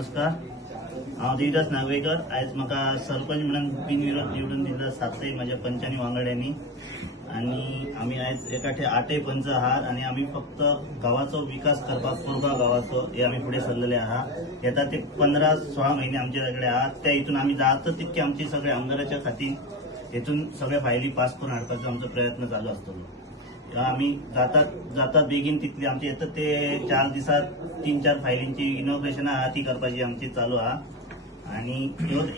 नमस्कार। हांव देविदास नागवेकर। आयज म्हाका सरपंच म्हणून बिनविरोध निवडून दिला 7 माझ्या पंचांनी वांगड्यांनी आणि आम्ही आयज एकाठे 8 पंच आहात आणि आम्ही फक्त गावाचो विकास करपाक कोरगांव गावाचो हे आम्ही पुढे सरलेले आहात। येता ते 15-16 महिने आमचे कडेन आहात। त्या हितून आम्ही जाता तितके आमचे सगळे आमदाराच्या खातीर हेतून सगळ्या फायली पास करून हाडपाचो आमचो प्रयत्न चालू आसतलो। आम्ही जातात बेगीन तितली आमची येता ते 4 दिसात 3-4 फायलींची इनॉग्रेशन आहा ती करपाची आमची चालू आहा आणि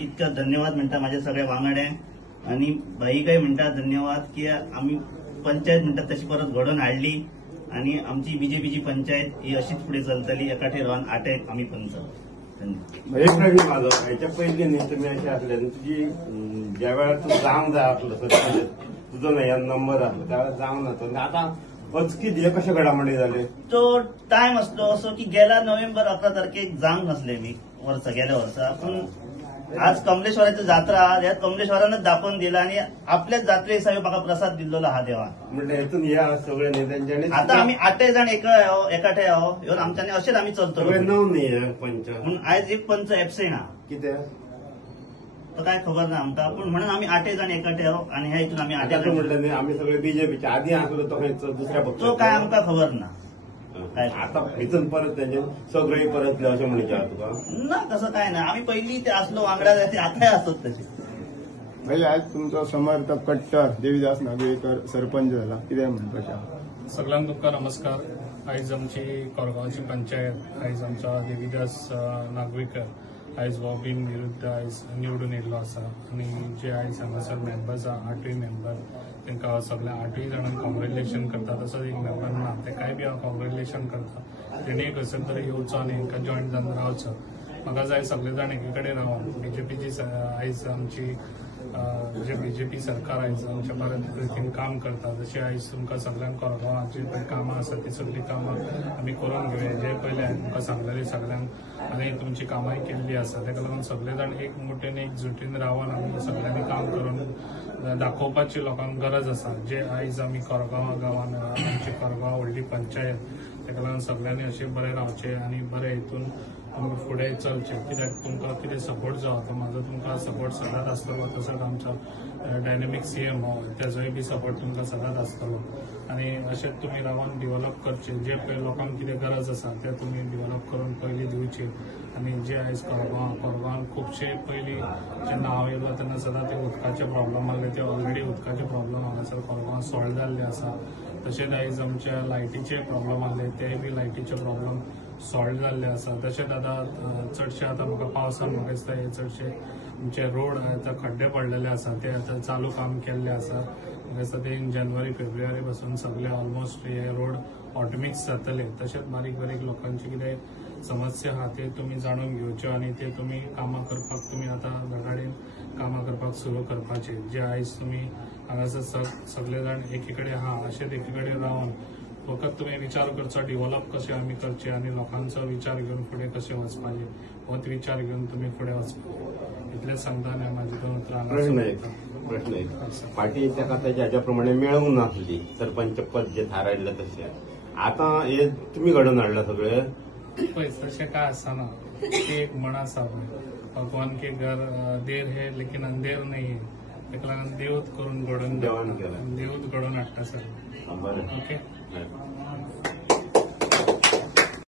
इतका धन्यवाद म्हणटा माझ्या सगळ्या वांगड्यांक आणि भाईकाय म्हणटा धन्यवाद की आम्ही पंचायत म्हणटा तशी परत घडोवन हाडली आणि आमची बीजेपीची पंचायत ही अशीच पुढे चलतली। एकाठे रावन 8 आम्ही पंच। एक प्रश्न माझा ह्याच्या पहिले न्ही तुम्ही अशें आसलें तुजी ज्या वेळार तूं जावंक जाय आसलो तुजो नंबर आसलो त्या वेळार जावंक ना तो आतां अचकीत हे कशे घडामोडी जाले। तो टायम असलो असो की गेल्या नोव्हेंबर 11 तारखेक जावंक नासले मी गेल्या वर्सा पण आज कमलेश्वराची जात्रा ह्या कमलेश्वरानच दाखोवन दिला आणि आपल्याच जात्रे हिसाबे म्हाका प्रसाद दिल्लो आहा देवान। म्हणजे हेतून या सगळे नेत्यांच्यानी आता आम्ही 8 जाण एकाठे आहो ह्यो आमच्यानी अशेंच आम्ही चलतलो। सगळे नव न्ही पंच म्हणून आयज एक पंच एबसेंट आहा कित्याक तो काय खबर ना आमकां पण म्हणून आम्ही 8 जाण एकाठे आहो आणि ह्या हितून आम्ही 8 म्हटलं न्ही आम्ही सगळे बीजेपीचे आधी आसलो तो दुसऱ्या पक्षाचो तो काय आमकां खबर ना। आता हितून परत त्यांचे सगळे परतले अशें म्हणचे तुका ना तसं काय ना आम्ही पहिली ते असलो वांगडा ते आताय असत तसे। भाई आज तुमचो समर्थक कट्टर देविदास नागवेकर सरपंच झाला कितें म्हणपाचें? सगळ्यांक तुमकां नमस्कार। आयज आमची कोरगांवची पंचायत आयज आमचा देविदास नागवेकर आयज हो बिनविरुद्ध आयज निवडून येयल्लो आसा आणि जे आयज हांगासर मेंबर्स आहा 8 मेंबर तांकां सगळ्या 8 जाणांक कॉंग्रेच्युलेशन करता। तसोच एक मेंबर ना ताकाय बी हांव कॉंग्रेच्युलेशन करता। तेणेय खंयसर तरी येवचो आनी हांकां जॉयन जावन रावचो। म्हाका जाय सगळे जाण एके कडेन रावन बीजेपीची आयज आमची जे बीजेपी सरकार आयज आमच्या बऱ्या रितीन काम करता जशें आयज तुमकां सगळ्यांक कोरगांवाची पळय कामां आसा ती सगळीं कामां आमी करून घेवया। जे पयले हांवें तुमकां सांगलेलें सगळ्यांक आनी तुमची कामांय केल्ली आसा ताका लागून सगळे जाण एक मुठेन एकजुटीन रावन आमी सगळ्यांनी काम करून दाखोवपाची लोकांक गरज आसा। जे आयज आमी कोरगांव गांवांत आमची कोरगांव व्हडली पंचायत ताका लागून सगळ्यांनी अशें बरें रावचें आनी बरे हितून आमी फुडें चलचें। कित्याक तुमकां कितें सपोर्ट जावो तो म्हाजो तुमकां सपोर्ट सदांच आसतलो। तसोच आमचो डायनेमीक सीएम हो तेजोय बी सपोर्ट तुमकां सदांच आसतलो आनी अशेंच तुमी रावन डिव्हलप करचें। जे पळय लोकांक कितें गरज आसा तें तुमी डिव्हलप करून पयलीं दिवचें आनी जे आयज कोरगांवान खुबशे पयलीं जेन्ना हांव येयलो तेन्ना सदां ते उदकाचे प्रॉब्लम आसले ते ऑलरेडी उदकाचे प्रॉब्लम हांगासर कोरगांवां सॉल्व जाल्ले आसा। तशेंच आयज आमच्या लायटीचे प्रॉब्लम आसले ते बी लायटीचे प्रॉब्लम सॉल्व जाल्ले आसा। तशेंच आतां चडशे आतां म्हाका पावसान म्हाका दिसता हे चडशे आमचे रोड आतां खड्डे पडलेले आसा ते आतां चालू काम केल्ले आसा। म्हाका दिसता ते इन जानेवारी फेब्रुवारी पासून सगळे ऑलमोस्ट हे रोड ऑटोमिक्स जातले। तशेंच बारीक बारीक लोकांचे कितें समस्या आहा ते तुमी जाणून घेवच्यो आनी ते तुमी कामां करपाक तुमी आतां धडाडीन कामां करपाक सुरू करपाचे। जे आयज तुमी हांगासर सगळे जाण एके कडेन आहा अशेंच एके कडेन रावन फकत तुमी विचार करचो डिव्हलप कशें आमी करचें आनी लोकांचो विचार घेवन फुडें कशें वचपाचें होच विचार घेवन तुमी फुडें वचपाचें इतलेंच सांगता आनी म्हाजी 2 उतरां प्रश्न एक पार्टी ताका तेच्या हाच्या प्रमाणे मेळूंक नासली सरपंच पद जे थारायल्लें तशें आतां हे तुमी घडोवन हाडला सगळे पळय तशें काय आसना। ते एक म्हण आसा पळय भगवान के घर देर है लेकिन अंधेर नहीं है ताका लागून देवच करून घडोवन देवान केला देवच घडोवन हाडटा सर। बरें ओके।